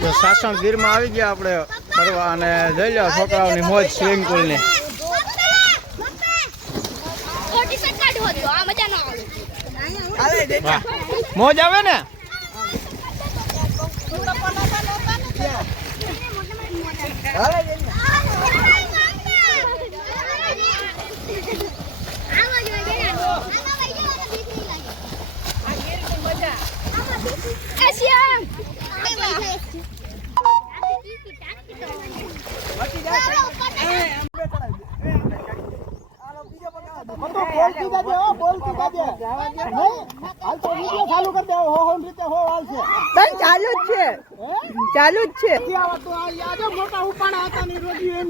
જો સાસણ ગીરમાં આવી ગયા આપણે ફરવા અને જઈ લો છોકરાઓની મોજ સ્વિમિંગ પુલ ની મોજ આવે ને ચાલુ જ છે મોટા ઉપાડા હતા ની રોજી એમ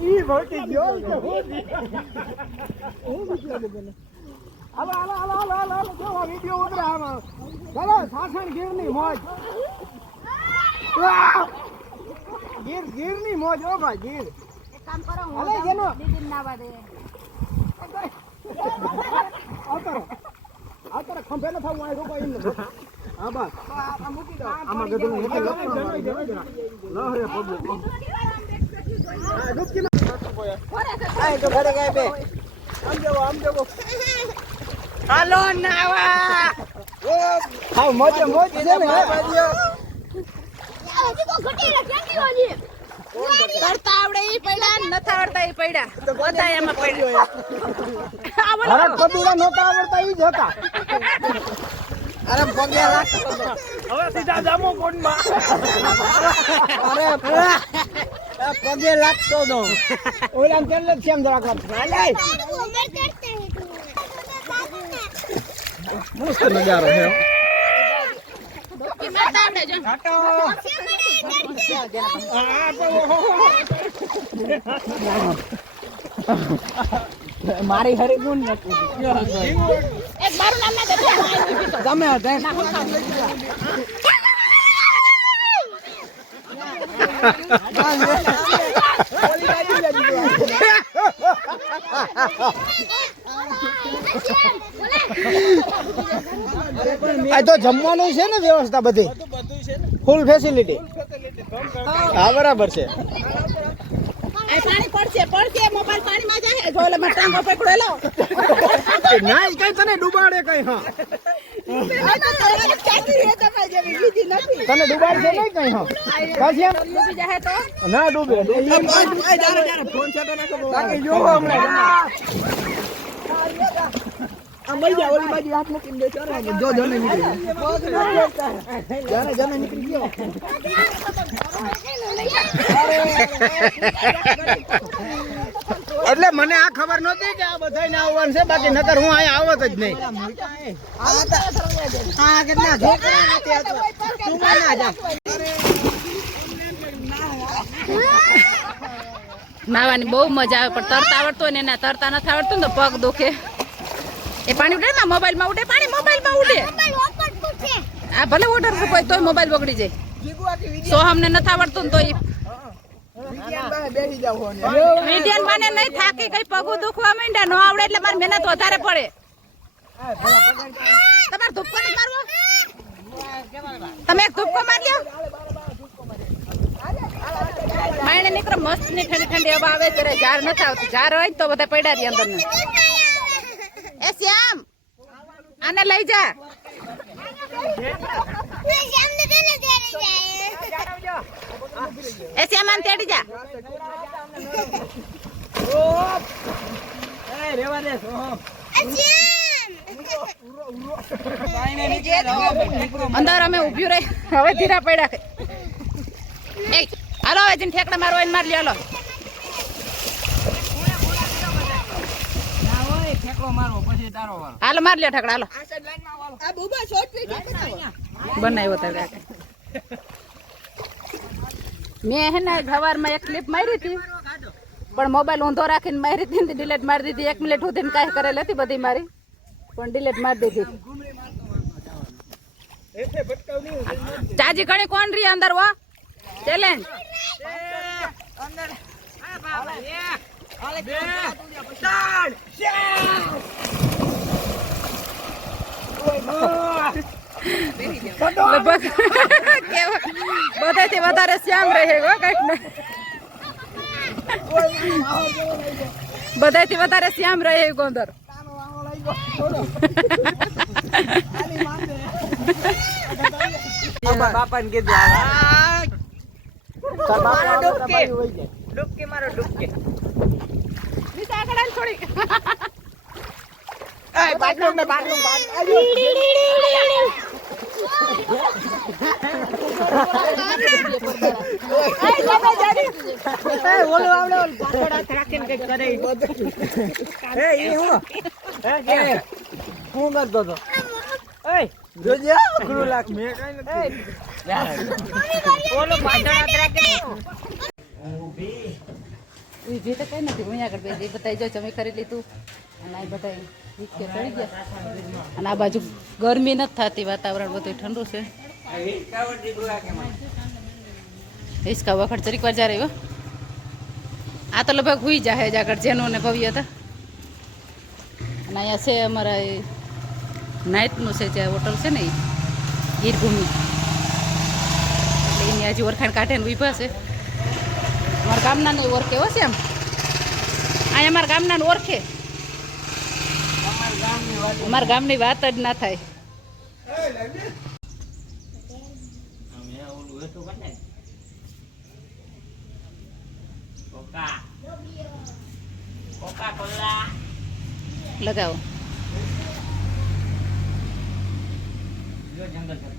ઈ ભરતી ગયો કે હાલો જો વિડિયો ઉતરે આમાં ચાલો સાસણ ગીરની મોજ ગીરની મોજ ઓ ભાઈ ગીર એક કામ કરો હું દીદી નાવા દે આવતરો ખંભે ન થાવું આ રોકો એમ હા બસ આ મૂકી દો આમાં ગધું નથી લહરે પગલો આ ડૂબકી આ તો ઘરે ગઈ બે આમ જવો હાલો નાવા હા મોજ છે ને કરતા આવડે ઈ પડ્યા નથી આવડતા ઈ પડ્યા બધા એમાં પડ્યા ભરત કબીરા નહોતા આવડતા ઈ જ હતા અરે પગે લાગ હવે સીધા જામો કોણમાં અરે પગે લાગતો દો ઓલા તેલ જ કેમ જરા કર લાઈ મસ્ત નજારો છે ડોકી મારતા આવડે જો ઘાટો મારી હરી ગુણ નથી એક મારું નામ ના દે તમે આ તો જમવાનું છે ને વ્યવસ્થા બધી ફૂલ ફેસિલિટી હા બરાબર છે પાણી પડશે મોબાઈલ પાણીમાં જાય જો લે ટાંગો પકડેલો ના કઈ તને ડૂબાડે કઈ હા તને ડૂબાડશે નહીં કઈ હા પછી ડૂબી જાય તો ના ડૂબે ફોન સેટ નાખો બાકી જો હમણાં આ મળી જાય ઓલી બાજુ હાથ મૂકીને દે ચાલો જો જને નીકળી જને નીકળી ગયો એટલે મને આ ખબર નહોતી કે આ બધાને આવવાનું છે બાકી નકર હું અહીંયા આવત જ નહીં આ કેટલા છોકરા નથી આવતો તું ના જા નાવાની બહુ મજા આવે પણ તરતા આવડતો ને એના તરતા નથી આવડતું ને તો પગ દુખે એ પાણી ઉડે ને મોબાઈલમાં ઉડે પાણી મોબાઈલમાં ઉડે આ ભલે ઓર્ડર હોય તોય મોબાઈલ બગડી જાય સોહમને નથી આવડતું ને તો મીડિયમ માને નહીં થાકી કઈ પગું દુખવા માંડ્યા ન આવડે એટલે મારે મહેનત વધારે પડે તમારે ધૂપકો નથી મારવો તમે એક ધૂપકો માર લ્યો માઈને નીકળો મસ્ત ની ઠંડી ઠંડી હવા આવે ત્યારે ઝાર નથી આવતી ઝાર હોય તો બધા પડ્યા રહી અંદર ને એ શ્યામ આને લઈ જા એ શ્યામ આને તેડી જા અંદર અમે ઉભ્યું રહી હવે ધીરા પડ્યા હાલો હવે જઈને ઠેકડા મારવા એને માર લ્યો હાલો માર લ્યો ઠેકડા હાલો બનાવ્યો ત્યારે મેં હે ને સવારમાં એક ક્લિપ મારી હતી પણ મોબાઈલ ઊંધો રાખીને મારી હતી ને ડિલેટ મારી દીધી 1 મિનિટ સુધી કાંઈ કરેલી હતી બધી મારી પણ ડિલેટ મારી દીધી એસે ભટકાવ નહીં ચાજી ઘણી કોણ રહી અંદર વો ચેલેન્જ અંદર આ બાબા હાલે 2 3 લગભગ બધાથી વધારે શ્યામ રહે હો કઈક ને બધાથી વધારે શ્યામ રહે ગોંદર બાપાને કીધું મારો ડૂબકી મારો ડૂબકી નીચે આગળ આલ થોડી એ બાથરૂમ ને બાથરૂમ ઓલો આવડે ઓલ પાછળ હાથ રાખીને કઈક કરે એ ઈ હું કરતો તો એ જોજે ગુરુ લાખ મે કઈ નથી ઓલો પાછળ હાથ રાખીને ઈ જે તો કઈ નથી હું આગળ બે બતાઈ જો તમે કરી લીધું અને આ બધાય હિચકે ચડી ગયા અને આ બાજુ ગરમી નથી થતી વાતાવરણ બધું ઠંડુ છે હિચકા વખત જરીક વાર જા રહ્યો આ તો લગભગ હુઈ જાય જ આગળ જેનું ને ભવ્ય હતા અને અહીંયા છે અમારા નાઇટનું છે જે હોટલ છે ને એ ગીરભૂમિ એટલે એની હજી ઓળખાણ કાઢે ને ઊભા છે અમારા ગામના ને ઓળખે હો છે એમ અહીંયા અમારા ગામના ને ઓળખે અમારા ગામની વાત જ ના થાય લગાવો જંગલ